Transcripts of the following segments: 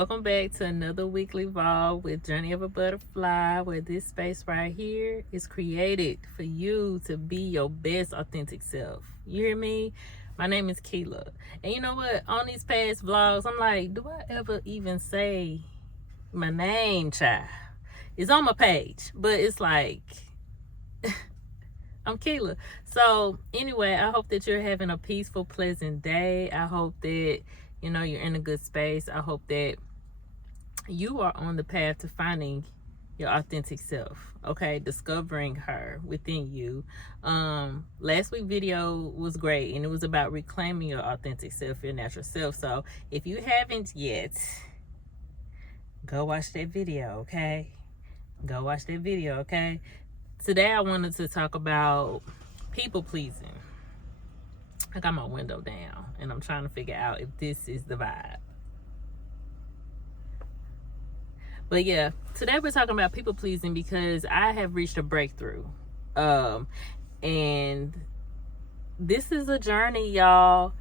Welcome back to another weekly vlog with Journey of a Butterfly, where this space right here is created for you to be your best authentic self. You hear me? My name is Keela. And you know what? On these past vlogs, I'm like, do I ever even say my name, child? It's on my page, but it's like, I'm Keela. So anyway, I hope that you're having a peaceful, pleasant day. I hope that you're in a good space. I hope that you are on the path to finding your authentic self, okay? Discovering her within you. Last week's video was great, and it was about reclaiming your authentic self, your natural self. So if you haven't yet, go watch that video, okay? Go watch that video, okay? Today I wanted to talk about people pleasing. I got my window down and I'm trying to figure out if this is the vibe. But yeah, today we're talking about people pleasing because I have reached a breakthrough. And this is a journey, y'all.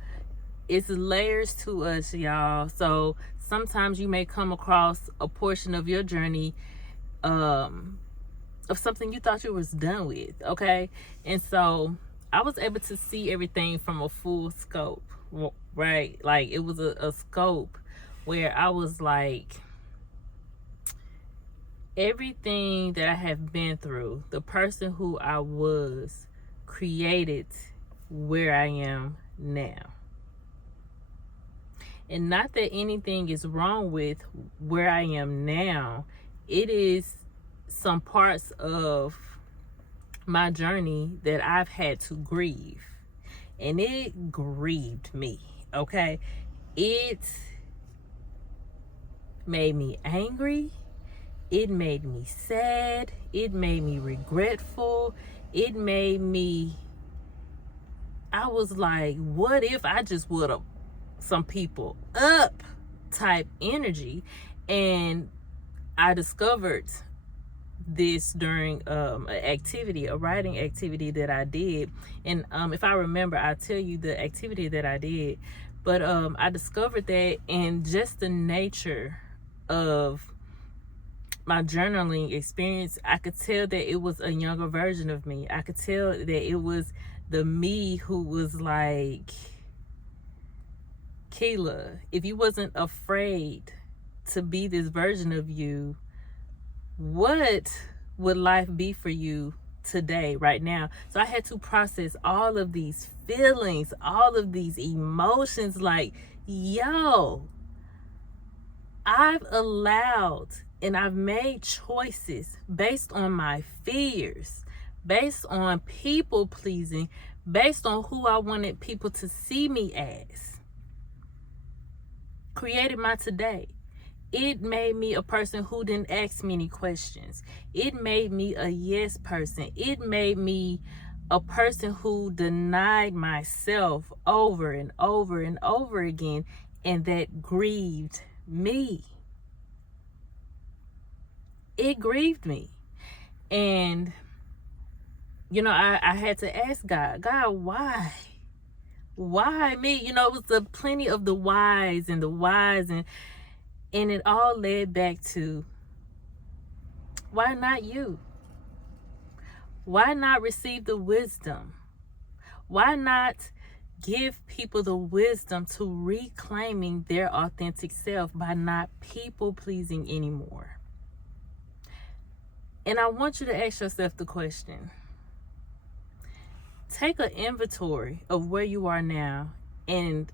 It's layers to us, y'all. So sometimes you may come across a portion of your journey of something you thought you was done with, okay? And so I was able to see everything from a full scope, right? Like it was a scope where I was like, everything that I have been through, the person who I was, created where I am now. And not that anything is wrong with where I am now. It is some parts of my journey that I've had to grieve, and it grieved me, okay? It made me angry, it made me sad, it made me regretful, it made me, I was like, what if I just would have some people up type energy? And I discovered this during a writing activity that I did. And if I remember, I'll tell you the activity that I did. But I discovered that in just the nature of my journaling experience, I could tell that it was a younger version of me. I could tell that it was the me who was like, Keela, if you wasn't afraid to be this version of you, what would life be for you today, right now? So I had to process all of these feelings, all of these emotions, like, yo, I've allowed and I've made choices based on my fears, based on people pleasing, based on who I wanted people to see me as. Created my today. It made me a person who didn't ask many questions. It made me a yes person. It made me a person who denied myself over and over and over again, and that grieved me. It grieved me. And, I had to ask God, why? Why me? It was the plenty of the whys and the whys, and it all led back to, why not you? Why not receive the wisdom? Why not give people the wisdom to reclaiming their authentic self by not people pleasing anymore? And I want you to ask yourself the question. Take an inventory of where you are now and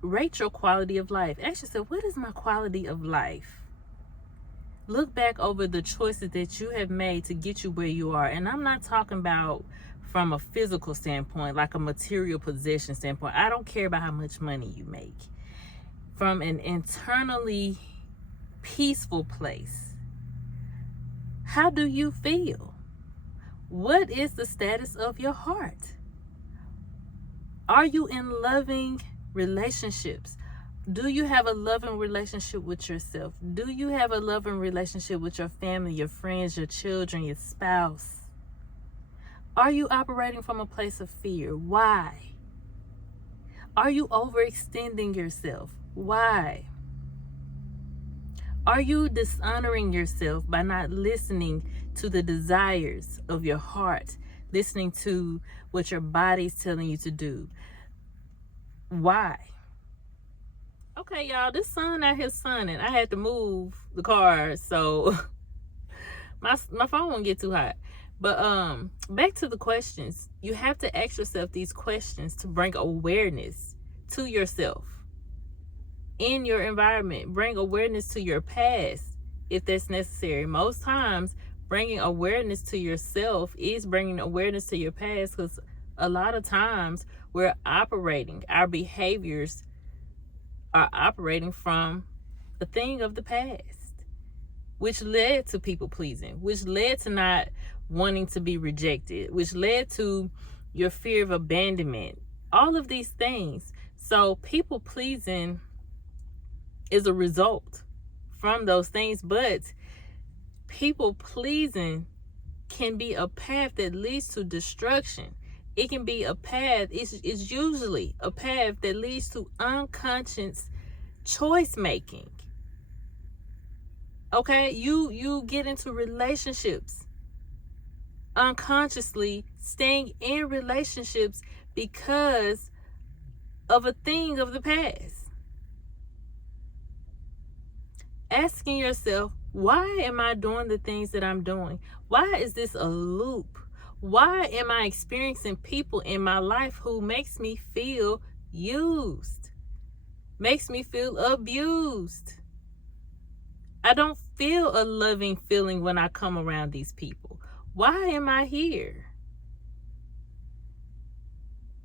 rate your quality of life. Ask yourself, what is my quality of life? Look back over the choices that you have made to get you where you are. And I'm not talking about from a physical standpoint, like a material possession standpoint. I don't care about how much money you make. From an internally peaceful place, how do you feel? What is the status of your heart? Are you in loving relationships? Do you have a loving relationship with yourself? Do you have a loving relationship with your family, your friends, your children, your spouse? Are you operating from a place of fear? Why? Are you overextending yourself? Why? Are you dishonoring yourself by not listening to the desires of your heart, listening to what your body's telling you to do? Why? Okay, y'all, this sun out here sunning. I had to move the car so my phone won't get too hot. But back to the questions. You have to ask yourself these questions to bring awareness to yourself in your environment. Bring awareness to your past if that's necessary. Most times, bringing awareness to yourself is bringing awareness to your past, because a lot of times our behaviors are operating from a thing of the past, which led to people pleasing, which led to not wanting to be rejected, which led to your fear of abandonment, all of these things. So people pleasing is a result from those things, but people pleasing can be a path that leads to destruction. It can be a path, it's usually a path that leads to unconscious choice making. Okay, you get into relationships unconsciously, staying in relationships because of a thing of the past. Asking yourself, why am I doing the things that I'm doing? Why is this a loop? Why am I experiencing people in my life who makes me feel used, makes me feel abused? I don't feel a loving feeling when I come around these people. Why am I here?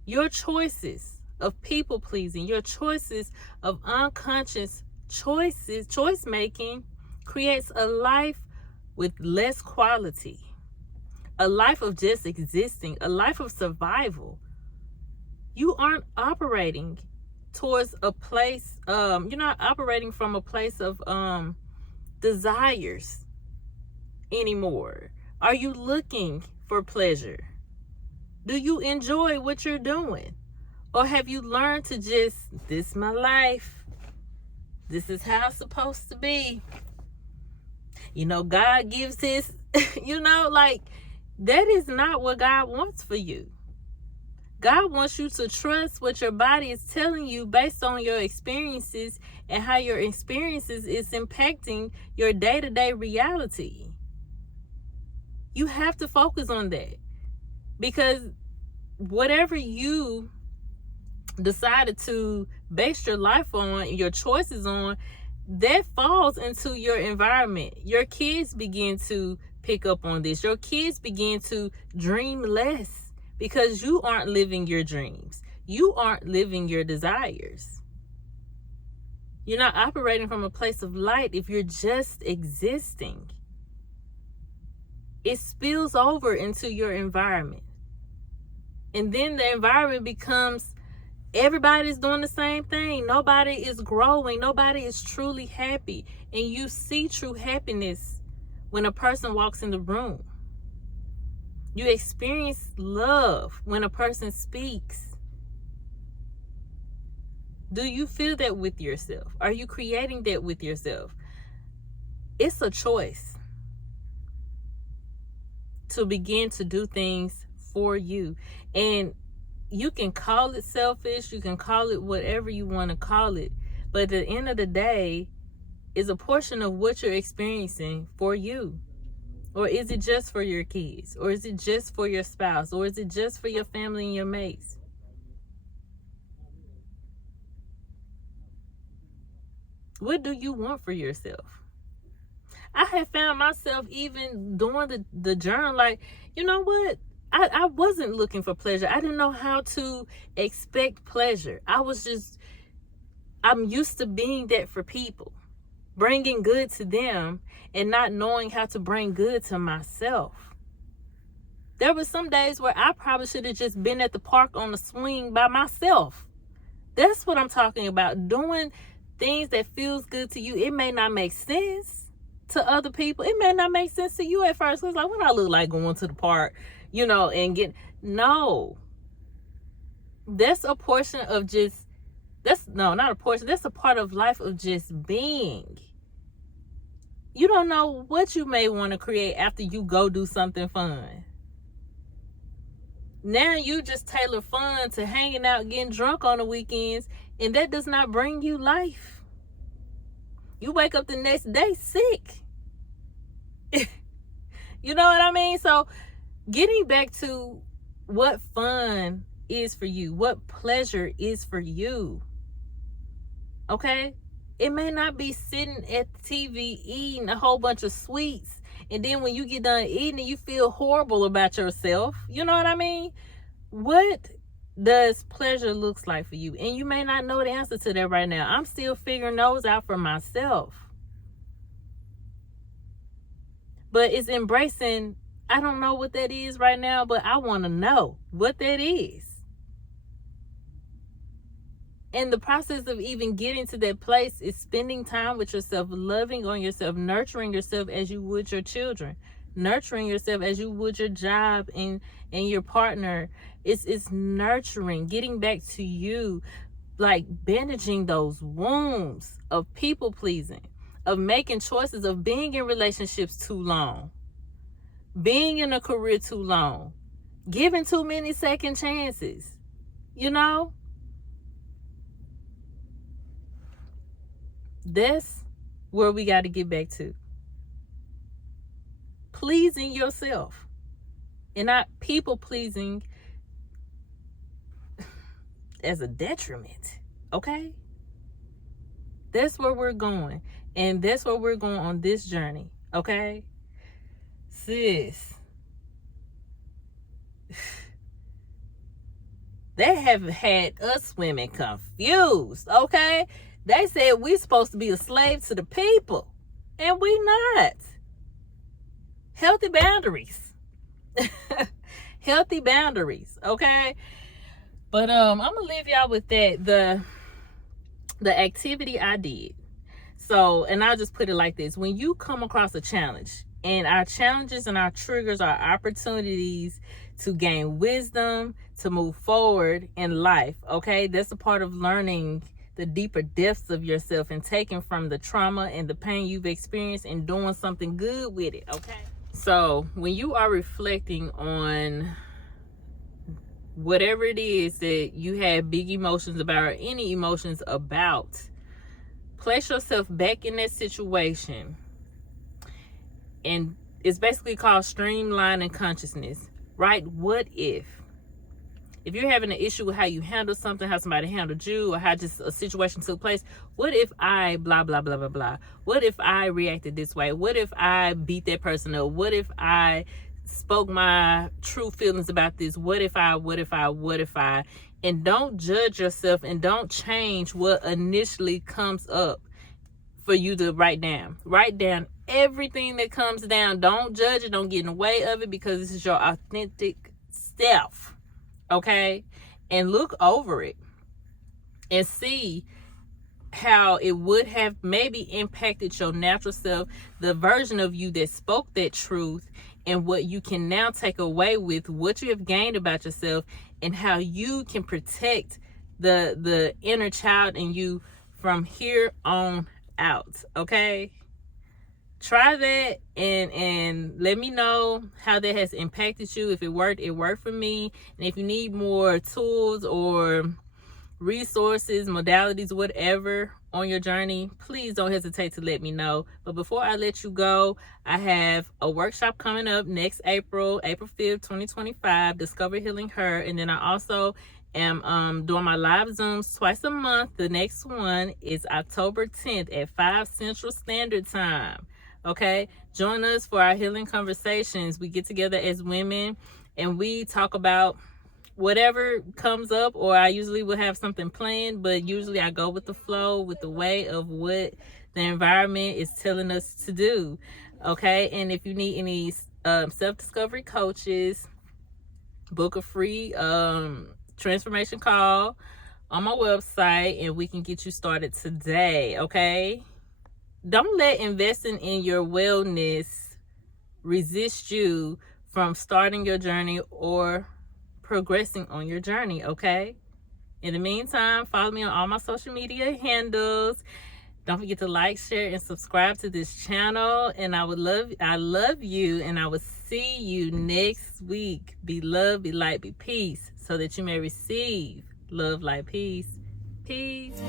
Your choices of people pleasing, your choices of unconscious choice making creates a life with less quality, a life of just existing, a life of survival. You aren't operating towards a place, you're not operating from a place of desires anymore. Are you looking for pleasure? Do you enjoy what you're doing? Or have you learned to just, this is my life, this is how it's supposed to be? God gives his, like, that is not what God wants for you. God wants you to trust what your body is telling you based on your experiences and how your experiences is impacting your day-to-day reality. You have to focus on that, because whatever you decided to base your life on, your choices on, that falls into your environment. Your kids begin to pick up on this. Your kids begin to dream less because you aren't living your dreams. You aren't living your desires. You're not operating from a place of light if you're just existing. It spills over into your environment. And then the environment becomes, everybody's doing the same thing. Nobody is growing. Nobody is truly happy. And you see true happiness when a person walks in the room. You experience love when a person speaks. Do you feel that with yourself? Are you creating that with yourself? It's a choice to begin to do things for you. And you can call it selfish, you can call it whatever you want to call it, but at the end of the day, is a portion of what you're experiencing for you. Or is it just for your kids? Or is it just for your spouse? Or is it just for your family and your mates? What do you want for yourself? I have found myself even doing the journal, like, you know what? I wasn't looking for pleasure. I didn't know how to expect pleasure. I'm used to being that for people, bringing good to them and not knowing how to bring good to myself. There were some days where I probably should have just been at the park on the swing by myself. That's what I'm talking about. Doing things that feels good to you. It may not make sense to other people. It may not make sense to you at first. It's like, what I look like going to the park, and no. That's a portion of just, that's a part of life of just being. You don't know what you may want to create after you go do something fun. Now you just tailor fun to hanging out, getting drunk on the weekends, and that does not bring you life. You wake up the next day sick. You know what I mean? So getting back to what fun is for you, what pleasure is for you. Okay? It may not be sitting at the TV eating a whole bunch of sweets, and then when you get done eating it, you feel horrible about yourself. You know what I mean? What does pleasure looks like for you? And you may not know the answer to that right now. I'm still figuring those out for myself. But it's embracing, I don't know what that is right now, but I want to know what that is. And the process of even getting to that place is spending time with yourself, loving on yourself, nurturing yourself as you would your children, nurturing yourself as you would your job and your partner. It's nurturing, getting back to you, like bandaging those wounds of people pleasing, of making choices, of being in relationships too long, being in a career too long, giving too many second chances, you know? That's where we got to get back to. Pleasing yourself and not people pleasing as a detriment. Okay? That's where we're going. And that's where we're going on this journey. Okay? Sis. They have had us women confused. Okay? They said we're supposed to be a slave to the people, and we not. Healthy boundaries. Healthy boundaries, okay? But I'm gonna leave y'all with that. The activity I did. So, and I'll just put it like this. When you come across a challenge, and our challenges and our triggers are opportunities to gain wisdom, to move forward in life, okay? That's a part of learning the deeper depths of yourself and taking from the trauma and the pain you've experienced and doing something good with it, okay? So when you are reflecting on whatever it is that you have big emotions about or any emotions about, place yourself back in that situation. And it's basically called streamlining consciousness, right? What if you're having an issue with how you handle something, how somebody handled you, or how just a situation took place, what if I blah, blah, blah, blah, blah? What if I reacted this way? What if I beat that person up? What if I spoke my true feelings about this? What if I? And don't judge yourself and don't change what initially comes up for you to write down. Write down everything that comes down. Don't judge it. Don't get in the way of it, because this is your authentic self. Okay? And look over it and see how it would have maybe impacted your natural self, the version of you that spoke that truth, and what you can now take away with what you have gained about yourself, and how you can protect the inner child in you from here on out. Okay? Try that and let me know how that has impacted you. If it worked, it worked for me. And if you need more tools or resources, modalities, whatever on your journey, please don't hesitate to let me know. But before I let you go, I have a workshop coming up next April 5th, 2025, Discover Healing Her. And then I also am doing my live Zooms twice a month. The next one is October 10th at 5 Central Standard Time. Okay, join us for our healing conversations. We get together as women and we talk about whatever comes up, or I usually will have something planned, but usually I go with the flow, with the way of what the environment is telling us to do. Okay, and if you need any self-discovery coaches, book a free transformation call on my website and we can get you started today. Okay, don't let investing in your wellness resist you from starting your journey or progressing on your journey. Okay, in the meantime, follow me on all my social media handles Don't forget to like, share, and subscribe to this channel. And I love you, and I will see you next week. Be love, be light, be peace, so that you may receive love, light, peace. Peace.